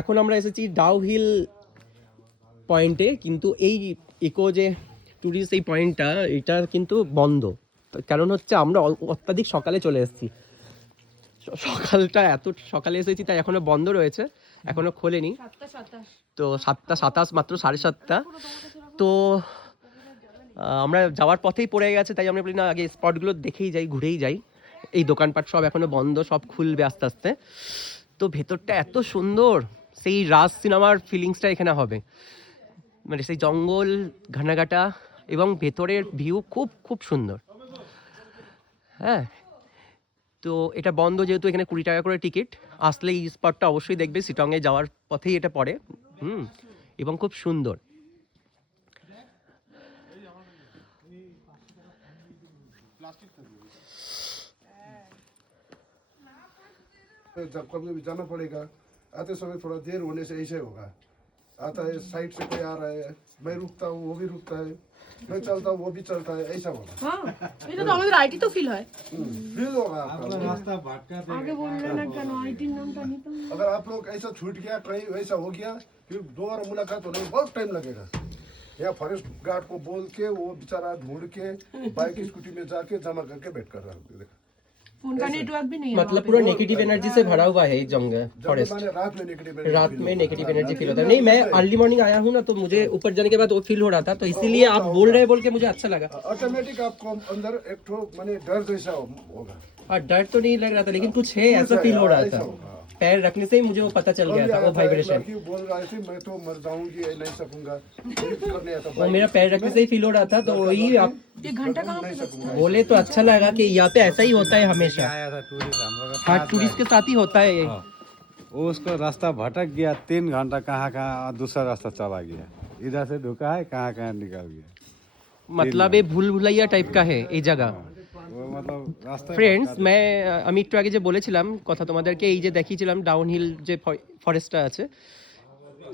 এখন আমরা এসেছি ডাউহিল পয়েন্টে, কিন্তু এই ইকো যে ট্যুরিস্ট এই পয়েন্টটা এটা কিন্তু বন্ধ। কারণ হচ্ছে আমরা অত্যাধিক সকালে চলে এসেছি, সকালটা এত সকালে এসেছি তাই এখনো বন্ধ রয়েছে, এখনো খোলেনি। তো 7:27 মাত্র, 7:30। তো আমরা যাওয়ার পথেই পড়ে গেছে, তাই আমরা বলি না আগে স্পটগুলো দেখেই যাই, ঘুরেই যাই। এই দোকানপাট সব এখনো বন্ধ, সব খুলবে আস্তে আস্তে। তো ভেতরটা এত সুন্দর, সেই রাজ সিনেমার ফিলিংসটা এখানে হবে, মানে সেই জঙ্গল ঘানাঘাটা এবং ভেতরের ভিউ খুব খুব সুন্দর। হ্যাঁ, তো এটা বন্ধ যেহেতু, এখানে 20 টাকা করে টিকিট। আসলে এই স্পটটা অবশ্যই দেখবে, শিটংয়ে যাওয়ার পথেই এটা পড়ে। এবং খুব সুন্দর। जब कभी भी जाना पड़ेगा, आते समय थोड़ा देर होने से ऐसे होगा। आता है साइड से कोई आ रहा है, मैं रुकता हूँ वो भी रुकता है, मैं चलता हूँ वो भी चलता है, ऐसा होगा। हाँ, এটা তো আমাদের আইটি তো ফিল হয়। फील होगा आपका। रास्ता भटका আগে বললে না কেন আইটির नामটা নিতাম। अगर आप लोग ऐसा छूट गया कहीं वैसा हो गया, फिर दोबारा मुलाकात होने में बहुत टाइम लगेगा। या फॉरेस्ट गार्ड को बोल के वो बेचारा ढूंढ के बाइक स्कूटी में जाके जमा करके बैठ कर रहा है। फोन का नेटवर्क भी नहीं है। मतलब पूरा नेगेटिव एनर्जी से भरा हुआ है ये जंगल फॉरेस्ट। रात में नेगेटिव एनर्जी फील होता है। नहीं, मैं अर्ली मॉर्निंग आया हूँ ना, तो मुझे ऊपर जाने के बाद वो फील हो रहा था, तो इसीलिए आप बोल रहे बोल के मुझे अच्छा लगा। ऑटोमेटिक आपको अंदर एक ठो माने डर जैसा होगा। और डर तो नहीं लग रहा था, लेकिन कुछ है ऐसा फील हो रहा था। पैर रखने से ही मुझे वो पता चल गया था, वो वाइब्रेशन। बोल रहा है मैं तो मर जाऊंगी, नहीं सकूंगा करने आता। वो मेरा पैर रखने से ही फील हो रहा था, तो वही आप ये घंटा कहाँ पे बजता है? बोले तो अच्छा लगा कि यहाँ पे ऐसा ही होता है हमेशा। आया था टूरिस्ट हम लोग हाँ, टूरिस्ट के साथ ही होता है ये। वो उसको रास्ता भटक गया, 3 घंटा कहाँ दूसरा रास्ता चला गया, इधर से ढुका है कहाँ निकल गया। मतलब ये भूल भुलैया टाइप का है এই জায়গা। वो मतलब रास्ता ফ্রেন্ডস, আমি একটু আগে যে বলেছিলাম কথা তোমাদেরকে, এই যে দেখিয়েছিলাম ডাউনহিল যে ফরেস্টটা আছে,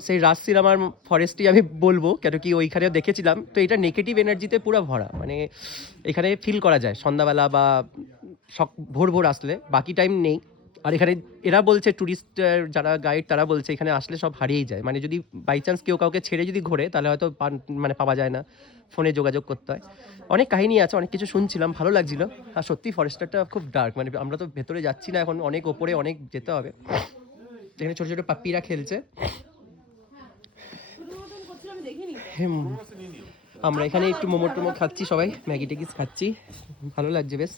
সেই রাজ সিনেমার ফরেস্টই আমি বলবো, কেন কি ওইখানেও দেখেছিলাম। তো এটা নেগেটিভ এনার্জিতে পুরো ভরা, মানে এখানে ফিল করা যায় সন্ধ্যাবেলা বা ভোর ভোর আসলে, বাকি টাইম নেই। আর এখানে এরা বলছে, ট্যুরিস্ট যারা গাইড তারা বলছে এখানে আসলে সব হারিয়েই যায়, মানে যদি বাই চান্স কেউ কাউকে ছেড়ে যদি ঘোরে তাহলে হয়তো মানে পাওয়া যায় না, ফোনে যোগাযোগ করতে হয়। অনেক কাহিনী আছে, অনেক কিছু শুনছিলাম, ভালো লাগছিল। আর সত্যি ফরেস্টটা খুব ডার্ক, মানে আমরা তো ভেতরে যাচ্ছি না এখন, অনেক ওপরে অনেক যেতে হবে। এখানে ছোটো ছোটো পাপ্পিরা খেলছে। আমরা এখানে একটু মোমো টোমো খাচ্ছি, সবাই ম্যাগি ট্যাগিস খাচ্ছি, ভালো লাগছে বেশ।